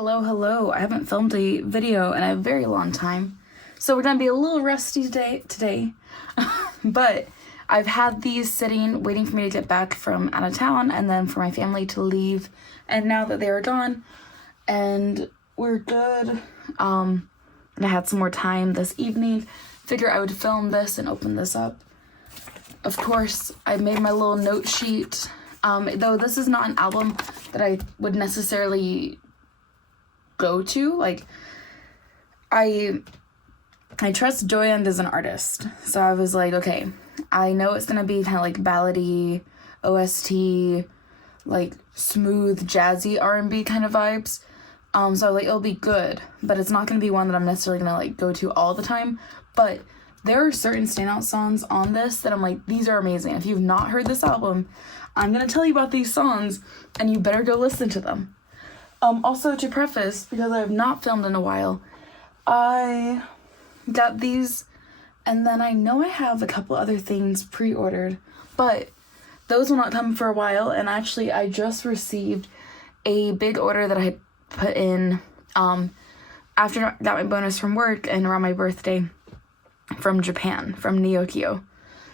Hello, hello. I haven't filmed a video in a very long time, so we're gonna be a little rusty today. But I've had these sitting, waiting for me to get back from out of town, and then for my family to leave. And now that they are gone, and we're good, and I had some more time this evening, figure I would film this and open this up. Of course, I made my little note sheet. Though this is not an album that I would necessarily go to. Like, I trust Doyoung as an artist. So I was like, okay, I know it's gonna be kind of like ballady, OST, like smooth, jazzy R&B kind of vibes. So like it'll be good, but it's not gonna be one that I'm necessarily gonna like go to all the time. But there are certain standout songs on this that I'm like, these are amazing. If you've not heard this album, I'm gonna tell you about these songs and you better go listen to them. Also, to preface, because I have not filmed in a while, I got these, and then I know I have a couple other things pre-ordered, but those will not come for a while. And actually, I just received a big order that I had put in after I got my bonus from work and around my birthday from Japan, from Nyokyo.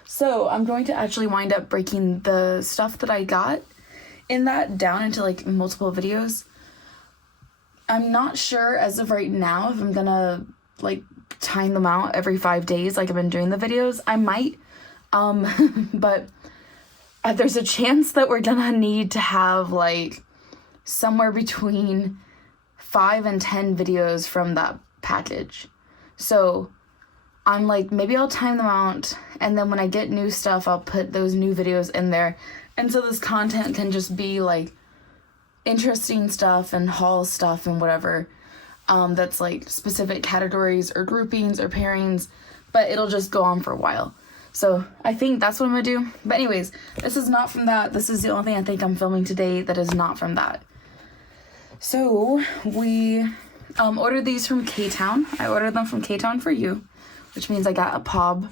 So I'm going to actually wind up breaking the stuff that I got in that down into like multiple videos. I'm not sure as of right now if I'm gonna like time them out every 5 days like I've been doing the videos. I might, but there's a chance that we're gonna need to have like somewhere between 5 and 10 videos from that package. So I'm like, maybe I'll time them out, and then when I get new stuff, I'll put those new videos in there. And so this content can just be like interesting stuff and haul stuff and whatever, that's like specific categories or groupings or pairings, but it'll just go on for a while. So I think that's what I'm gonna do. But anyways, this is not from that. This is the only thing I think I'm filming today that is not from that. So we ordered these from Ktown. I ordered them from Ktown for you, which means I got a POB.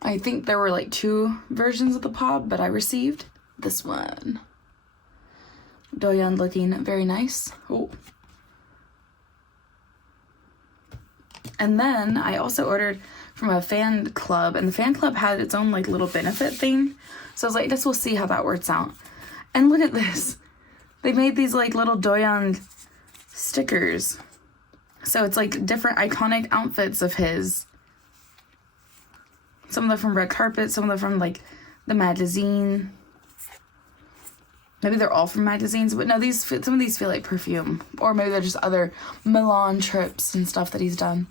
I think there were like 2 versions of the POB, but I received this one. Doyoung looking very nice. Oh. And then I also ordered from a fan club, and the fan club had its own like little benefit thing. So I was like, I guess we'll see how that works out. And look at this. They made these like little Doyoung stickers. So it's like different iconic outfits of his. Some of them from Red Carpet, some of them from like the magazine. Maybe they're all from magazines, but no, some of these feel like perfume. Or maybe they're just other Milan trips and stuff that he's done.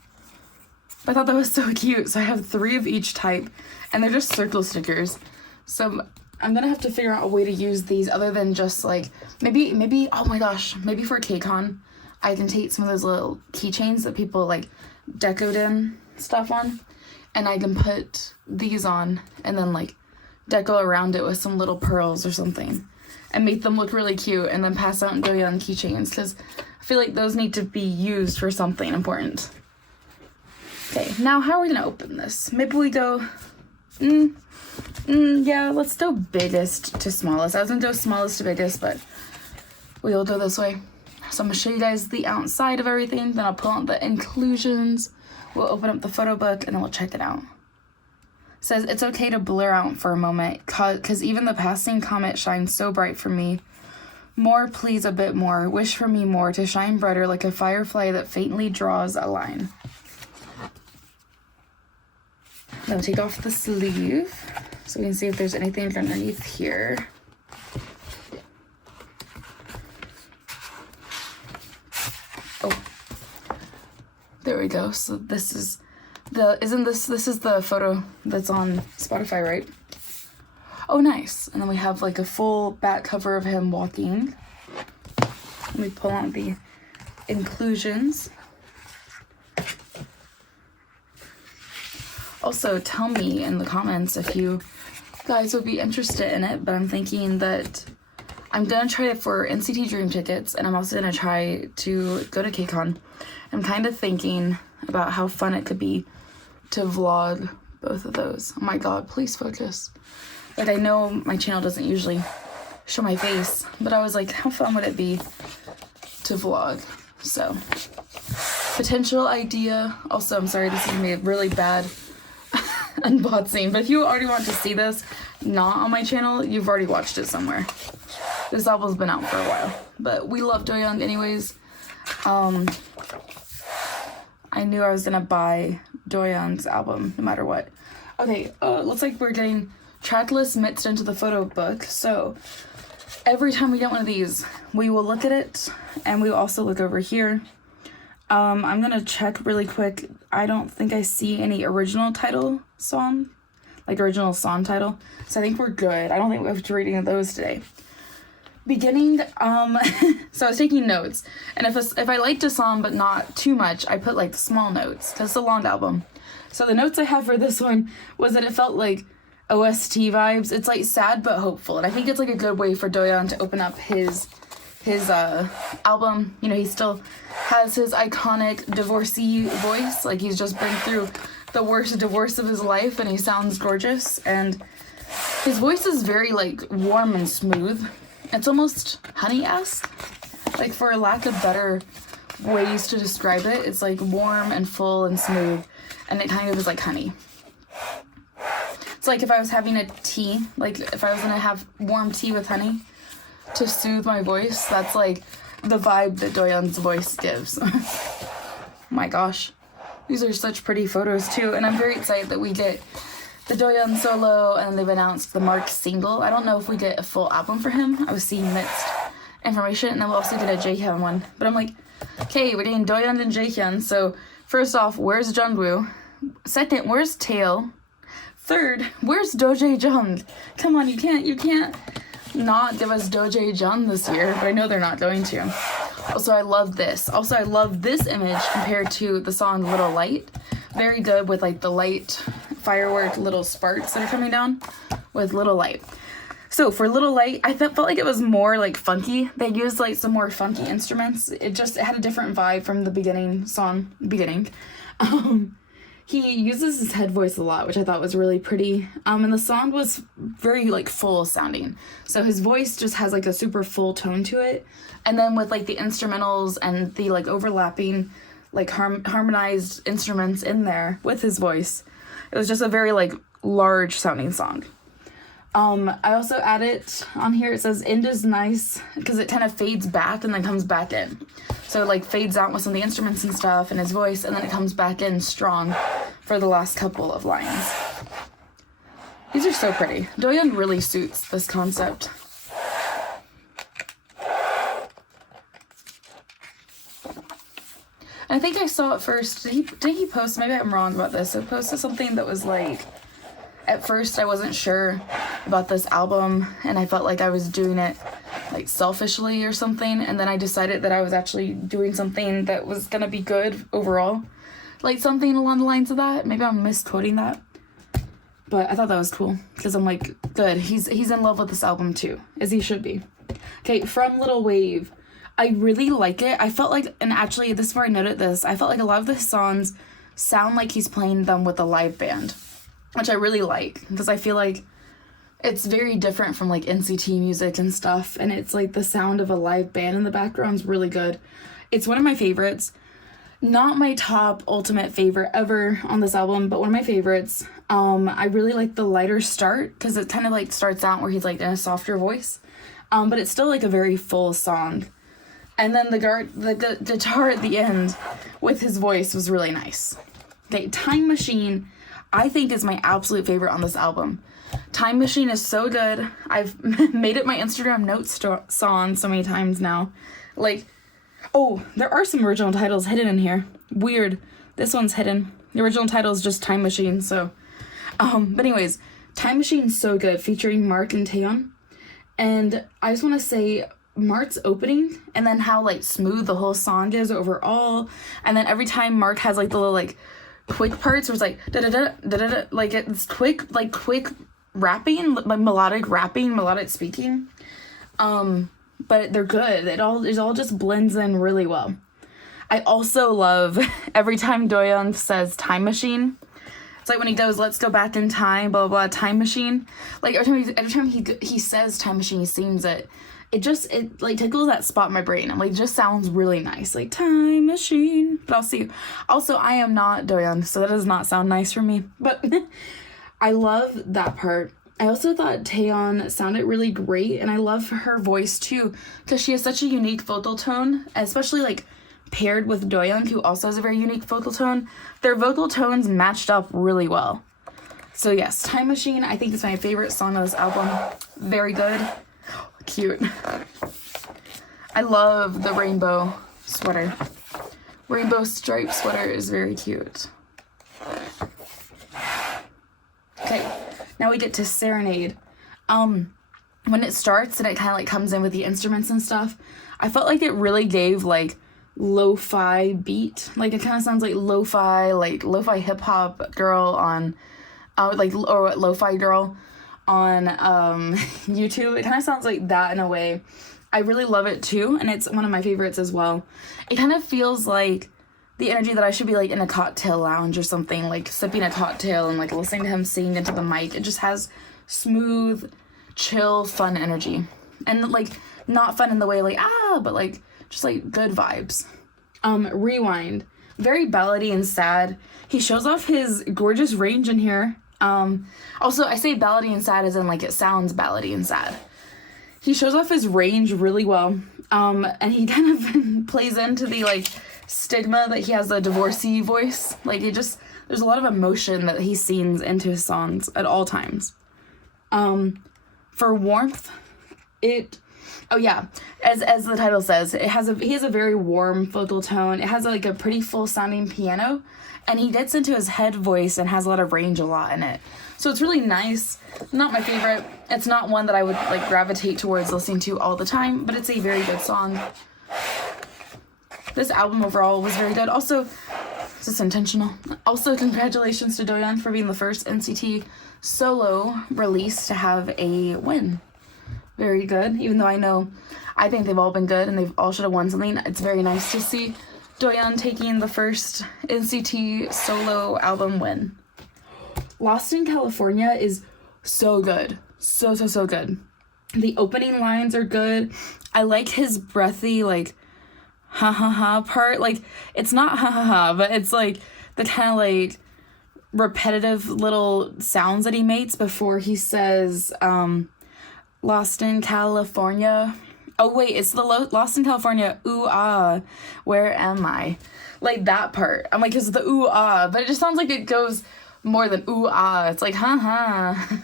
But I thought that was so cute. So I have 3 of each type, and they're just circle stickers. So I'm gonna have to figure out a way to use these other than just like, maybe, oh my gosh, maybe for KCON, I can take some of those little keychains that people like decoed in stuff on, and I can put these on and then like deco around it with some little pearls or something and make them look really cute, and then pass out Doyoung keychains, because I feel like those need to be used for something important. Okay, now how are we gonna open this? Maybe we go, yeah, let's do biggest to smallest. I was gonna do smallest to biggest, but we'll go this way. So I'm gonna show you guys the outside of everything, then I'll pull out the inclusions, we'll open up the photo book, and then we'll check it out. It says, it's okay to blur out for a moment, cause even the passing comet shines so bright for me. More, please, a bit more. Wish for me more, to shine brighter like a firefly that faintly draws a line. Now take off the sleeve, so we can see if there's anything underneath here. Oh, there we go. So this is this is the photo that's on Spotify, right? Oh, nice. And then we have like a full back cover of him walking. Let me pull out the inclusions. Also, tell me in the comments if you guys would be interested in it, but I'm thinking that I'm gonna try it for NCT Dream tickets, and I'm also gonna try to go to KCON. I'm kind of thinking about how fun it could be to vlog both of those. Oh my god, please focus. Like, I know my channel doesn't usually show my face, but I was like, how fun would it be to vlog? So, potential idea. Also, I'm sorry, this is gonna be a really bad unboxing, but if you already want to see this not on my channel, you've already watched it somewhere. This album's been out for a while, but we love Doyoung anyways. I knew I was gonna buy Doyoung's album no matter what. Okay, looks like we're getting track lists mixed into the photo book, so every time we get one of these, we will look at it, and we will also look over here. I'm gonna check really quick. I don't think I see any original title song, like original song title, so I think we're good. I don't think we have to read any of those today. Beginning, so I was taking notes, and if I liked a song but not too much, I put like small notes, because it's a long album. So the notes I have for this one was that it felt like OST vibes. It's like sad but hopeful, and I think it's like a good way for Doyoung to open up his album. You know, he still has his iconic divorcee voice, like he's just been through the worst divorce of his life, and he sounds gorgeous, and his voice is very like warm and smooth. It's almost honey-esque, like for a lack of better ways to describe it. It's like warm and full and smooth, and it kind of is like honey. It's like if I was having a tea, like if I was gonna have warm tea with honey to soothe my voice, that's like the vibe that Doyoung's voice gives. My gosh, these are such pretty photos too, and I'm very excited that we get the Doyoung solo, and they've announced the Mark single. I don't know if we get a full album for him. I was seeing mixed information, and then we'll also get a Jaehyun one. But I'm like, okay, we're getting Doyoung and Jaehyun. So first off, where's Jungwoo? Second, where's Tail? Third, where's Dojae-jung? Come on, you can't not give us Dojae-jung this year, but I know they're not going to. Also, I love this. Also, I love this image compared to the song Little Light. Very good with like the light firework little sparks that are coming down with Little Light. So for Little Light, I felt like it was more like funky. They used like some more funky instruments. It had a different vibe from the beginning. He uses his head voice a lot, which I thought was really pretty. And the song was very like full sounding. So his voice just has like a super full tone to it. And then with like the instrumentals and the like overlapping like harmonized instruments in there with his voice, it was just a very like large sounding song. I also added on here, it says end is nice because it kind of fades back and then comes back in. So it like fades out with some of the instruments and stuff and his voice, and then it comes back in strong for the last couple of lines. These are so pretty. Doyoung really suits this concept. I think I saw it first. Did he post? Maybe I'm wrong about this. It posted something that was like, at first I wasn't sure about this album, and I felt like I was doing it like selfishly or something, and then I decided that I was actually doing something that was gonna be good overall, like something along the lines of that. Maybe I'm misquoting that, but I thought that was cool because I'm like, good, he's in love with this album too, as he should be. Okay, from Little Wave, I really like it. I felt like, and actually this is where I noted this, I felt like a lot of the songs sound like he's playing them with a live band, which I really like, because I feel like it's very different from like NCT music and stuff, and it's like the sound of a live band in the background is really good. It's one of my favorites. Not my top ultimate favorite ever on this album, but one of my favorites. I really like the lighter start, because it kind of like starts out where he's like in a softer voice, but it's still like a very full song. And then the guitar at the end with his voice was really nice. Okay, Time Machine, I think, is my absolute favorite on this album. Time Machine is so good. I've made it my Instagram notes song so many times now. Like, oh, there are some original titles hidden in here. Weird. This one's hidden. The original title is just Time Machine, so. But anyways, Time Machine is so good, featuring Mark and Taeyeon. And I just want to say, Mark's opening, and then how like smooth the whole song is overall, and then every time Mark has like the little like quick parts where it's like da da da da da da, like it's quick rapping, like melodic rapping, melodic speaking, but they're good. It all just blends in really well. I also love every time Doyoung says Time Machine, It's like when he goes, let's go back in time, blah, blah, blah, time machine. Like, every time he says time machine, he sings it. It like tickles that spot in my brain. I'm like, it just sounds really nice. Like, time machine. But I'll see. Also, I am not Doyoung, so that does not sound nice for me. But I love that part. I also thought Taeyeon sounded really great, and I love her voice too, because she has such a unique vocal tone, especially like paired with Doyoung, who also has a very unique vocal tone. Their vocal tones matched up really well. So yes, Time Machine, I think is my favorite song of this album. Very good. Cute. I love the rainbow sweater. Rainbow striped sweater is very cute. Okay, now we get to Serenade. When it starts and it kind of like comes in with the instruments and stuff, I felt like it really gave like lo-fi beat. Like it kind of sounds like lo-fi hip hop girl on or lo-fi girl on YouTube. It kind of sounds like that in a way. I really love it too, and it's one of my favorites as well. It kind of feels like the energy that I should be like in a cocktail lounge or something, like sipping a cocktail and like listening to him sing into the mic. It just has smooth, chill, fun energy. And like not fun in the way like but like just like good vibes. Rewind. Very ballady and sad. He shows off his gorgeous range in here. Also, I say ballady and sad as in like it sounds ballady and sad. He shows off his range really well. And he kind of plays into the like stigma that he has a divorcee voice. Like there's a lot of emotion that he sings into his songs at all times. For warmth, as the title says, he has a very warm vocal tone. It has like a pretty full sounding piano, and he gets into his head voice and has a lot of range a lot in it. So it's really nice. Not my favorite. It's not one that I would like gravitate towards listening to all the time, but it's a very good song. This album overall was very good. Also, is this intentional? Also, congratulations to Doyoung for being the first NCT solo release to have a win. Very good. Even though I think they've all been good and they've all should have won something. It's very nice to see Doyoung taking the first NCT solo album win. Lost in California is so good. So good. The opening lines are good. I like his breathy, like, ha ha ha part. Like, it's not ha ha ha, but it's like the kind of like repetitive little sounds that he makes before he says, Lost in California. Oh wait, it's the Lost in California. Ooh ah, where am I? Like that part. I'm like, it's the ooh ah, but it just sounds like it goes more than ooh ah. It's like ha ha.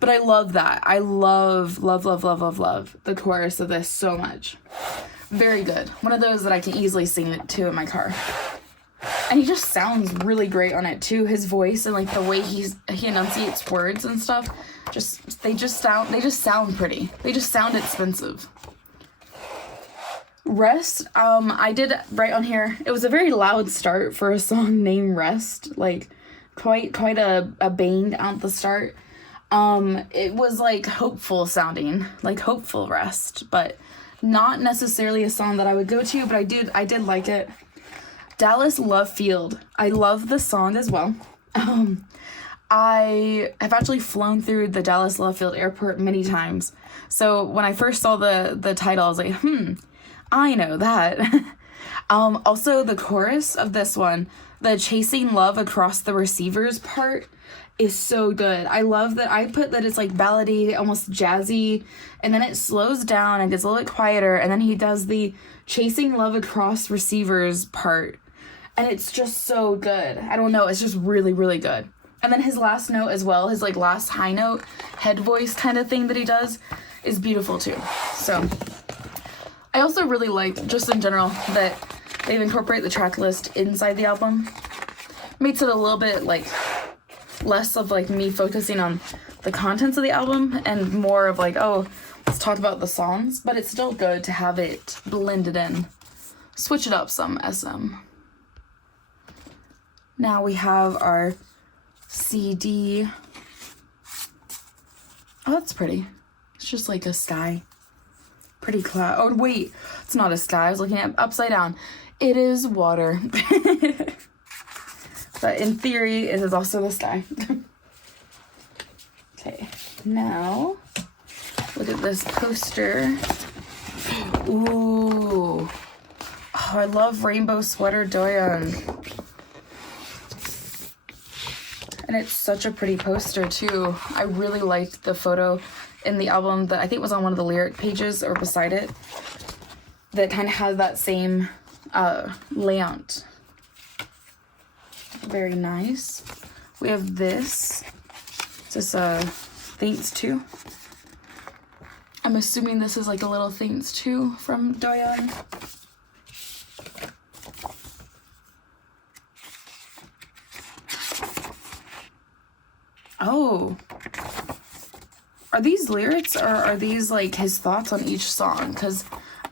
But I love that. I love the chorus of this so much. Very good. One of those that I can easily sing it to in my car. And he just sounds really great on it too. His voice and like the way he enunciates words and stuff. They just sound pretty. They just sound expensive. Rest, I did write on here. It was a very loud start for a song named Rest. Like quite a bang out the start. It was like hopeful sounding, like hopeful rest, but not necessarily a song that I would go to, but I did like it. Dallas Love Field. I love the song as well. I have actually flown through the Dallas Love Field airport many times. So when I first saw the title, I was like, I know that. Also, the chorus of this one, the chasing love across the receivers part is so good. I love that I put that it's like ballady, almost jazzy, and then it slows down and gets a little bit quieter, and then he does the chasing love across receivers part, and it's just so good. I don't know, it's just really, really good. And then his last note as well, his like last high note, head voice kind of thing that he does is beautiful too. So I also really like, just in general, that they've incorporated the track list inside the album. Makes it a little bit like less of like me focusing on the contents of the album and more of like, oh, let's talk about the songs, but it's still good to have it blended in. Switch it up some, SM. Now we have our CD. Oh, that's pretty. It's just like a sky. Pretty cloud. Oh, wait. It's not a sky. I was looking at upside down. It is water. But in theory, it is also the sky. Okay, now look at this poster. Ooh. Oh, I love Rainbow Sweater Doyoung. And it's such a pretty poster too. I really liked the photo in the album that I think was on one of the lyric pages or beside it. That kind of has that same layout. Very nice. We have this. Is this Thanks To? I'm assuming this is like a little Thanks To from Doyoung. Oh. Are these lyrics or are these like his thoughts on each song? Because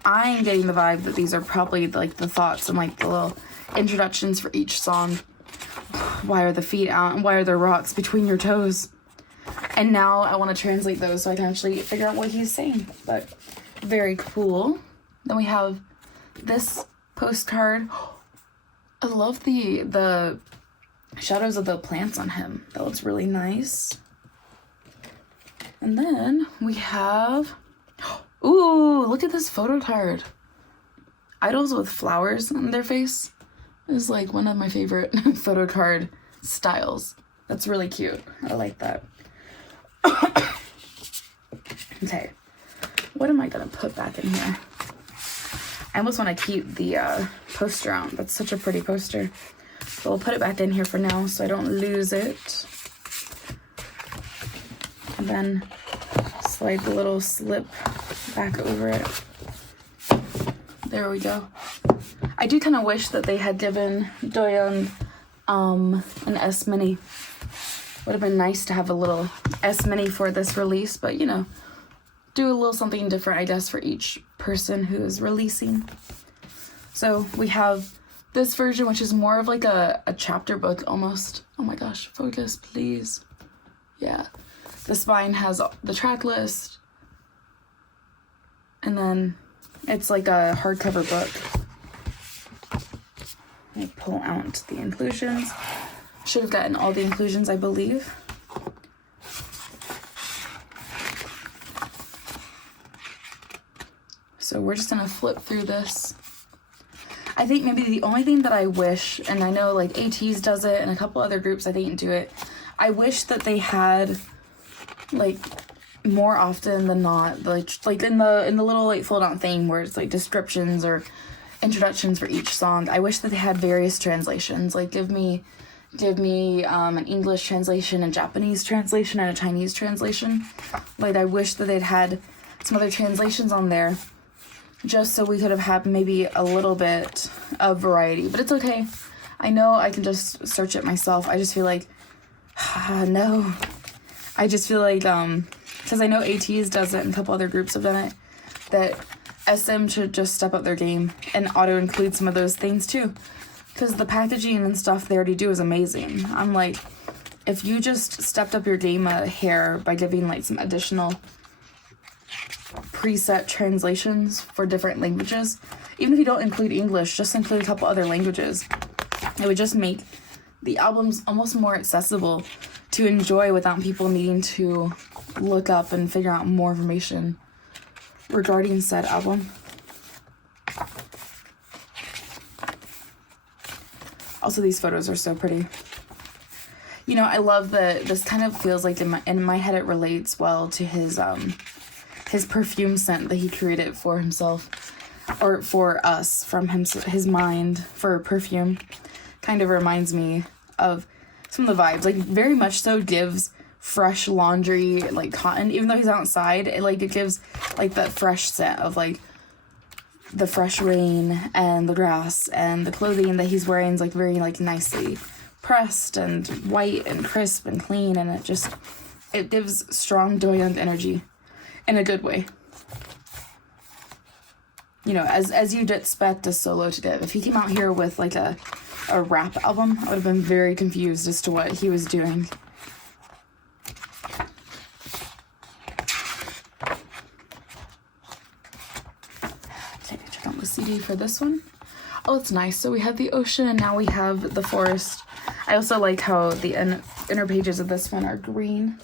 I'm getting the vibe that these are probably like the thoughts and like the little introductions for each song. Why are the feet out and why are there rocks between your toes? And now I want to translate those so I can actually figure out what he's saying. But very cool. Then we have this postcard. I love the shadows of the plants on him. That looks really nice. And then we have, ooh, look at this photo card. Idols with flowers on their face is like one of my favorite photo card styles. That's really cute. I like that. Okay, what am I gonna put back in here? I almost want to keep the poster out. That's such a pretty poster. So we'll put it back in here for now so I don't lose it. And then slide the little slip back over it. There we go. I do kind of wish that they had given Doyoung an S Mini. Would have been nice to have a little S Mini for this release, but you know, do a little something different, I guess, for each person who is releasing. So we have this version, which is more of like a chapter book almost. Oh my gosh, focus, please. Yeah. The spine has the track list. And then it's like a hardcover book. Let me pull out the inclusions. Should have gotten all the inclusions, I believe. So we're just gonna flip through this. I think maybe the only thing that I wish, and I know like ATEEZ does it and a couple other groups I think do it, I wish that they had like more often than not, like in the little like fold out thing where it's like descriptions or introductions for each song. I wish that they had various translations. Like give me an English translation, a Japanese translation, and a Chinese translation. Like I wish that they'd had some other translations on there, just so we could have had maybe a little bit of variety. But it's okay. I know I can just search it myself. I just feel like, no. I just feel like, because I know ATEEZ does it and a couple other groups have done it, that SM should just step up their game and auto-include some of those things too. Because the packaging and stuff they already do is amazing. I'm like, if you just stepped up your game a hair by giving like some additional preset translations for different languages, even if you don't include English, just include a couple other languages, it would just make the albums almost more accessible to enjoy without people needing to look up and figure out more information regarding said album. Also, these photos are so pretty. You know, I love that this kind of feels like in my head it relates well to his perfume scent that he created for himself, or for us, from his mind for perfume. Kind of reminds me of some of the vibes, like very much so gives fresh laundry, like cotton, even though he's outside, it gives like that fresh scent of like the fresh rain and the grass, and the clothing that he's wearing is like very like nicely pressed and white and crisp and clean, and it gives strong Doyoung energy in a good way. You know, as you'd expect a solo to give. If he came out here with like a rap album, I would have been very confused as to what he was doing. Okay, check out the CD for this one. Oh, it's nice. So we have the ocean and now we have the forest. I also like how the inner pages of this one are green.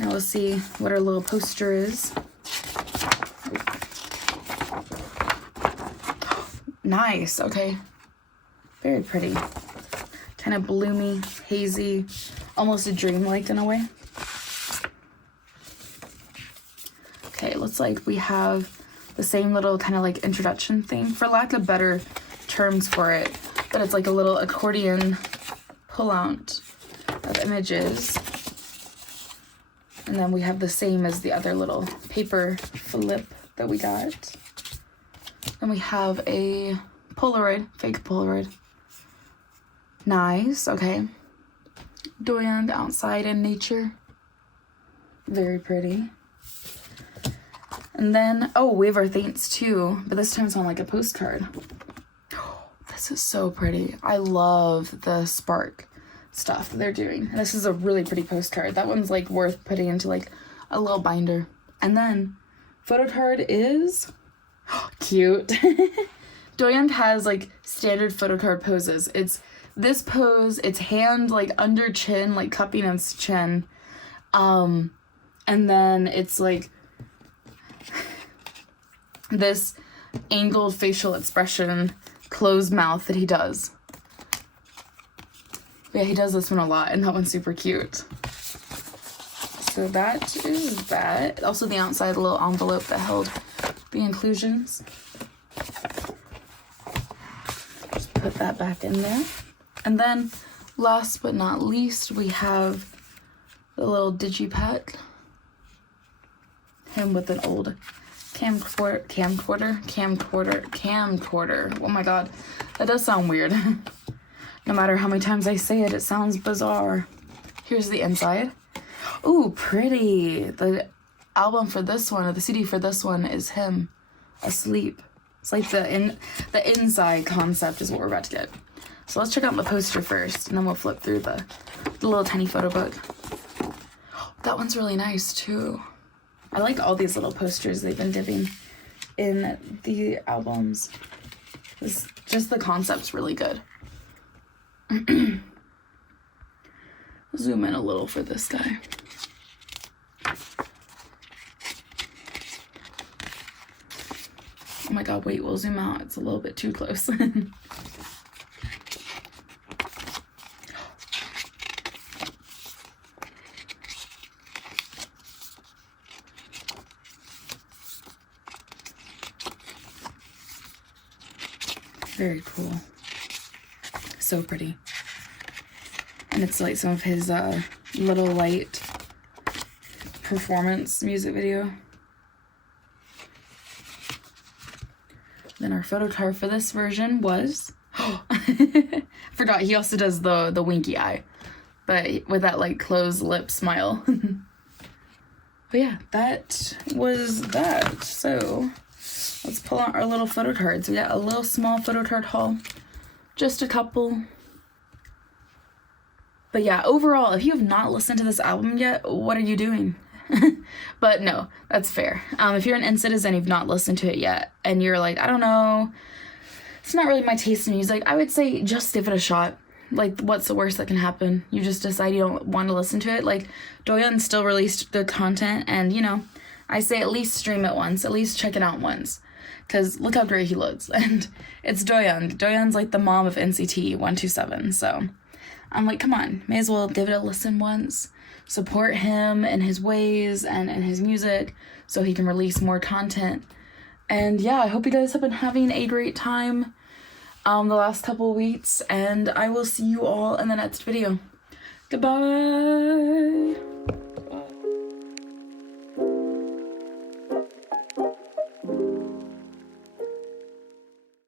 Now we'll see what our little poster is. Nice, okay. Very pretty. Kind of bloomy, hazy, almost a dreamlike in a way. Okay, it looks like we have the same little kind of like introduction thing, for lack of better terms for it, but it's like a little accordion pull-out of images. And then we have the same as the other little paper flip that we got. Then we have a Polaroid, fake Polaroid. Nice, okay. Doyoung outside in nature. Very pretty. And then, oh, we have our thanks too, but this time it's on like a postcard. This is so pretty. I love the spark stuff that they're doing. And this is a really pretty postcard. That one's like worth putting into like a little binder. And then photo card is cute. Doyoung has like standard photo card poses. It's this pose, it's hand like under chin, like cupping his chin. And then it's like this angled facial expression, closed mouth that he does. Yeah, he does this one a lot, and that one's super cute. So that is that. Also the outside little envelope that held the inclusions. Just put that back in there. And then, last but not least, we have the little digipack. Him with an old camcorder. Oh my god, that does sound weird. No matter how many times I say it, it sounds bizarre. Here's the inside. Ooh, pretty. The album for this one, or the CD for this one, is him asleep. It's like the inside concept is what we're about to get. So let's check out the poster first, and then we'll flip through the little tiny photo book. That one's really nice too. I like all these little posters they've been dipping in the albums. Just the concept's really good. Zoom in a little for this guy. Oh my god, wait, we'll zoom out. It's a little bit too close. Very cool. So pretty. And it's like some of his Little Light performance music video. Then our photo card for this version was forgot he also does the winky eye, but with that like closed lip smile. But yeah, that was that. So let's pull out our little photo cards. We got a little small photo card haul, just a couple. But yeah, overall, if you have not listened to this album yet, what are you doing? But no, that's fair. If you're an in-citizen, you've not listened to it yet, and you're like, I don't know, it's not really my taste in music, I would say just give it a shot. Like, what's the worst that can happen? You just decide you don't want to listen to it. Like, Doyoung still released good content, and, you know, I say at least stream it once, at least check it out once. Because look how great he looks. And it's Doyoung. Doyoung's like the mom of NCT 127, so I'm like, come on, may as well give it a listen once. Support him and his ways and his music so he can release more content. And yeah, I hope you guys have been having a great time the last couple weeks, and I will see you all in the next video. Goodbye!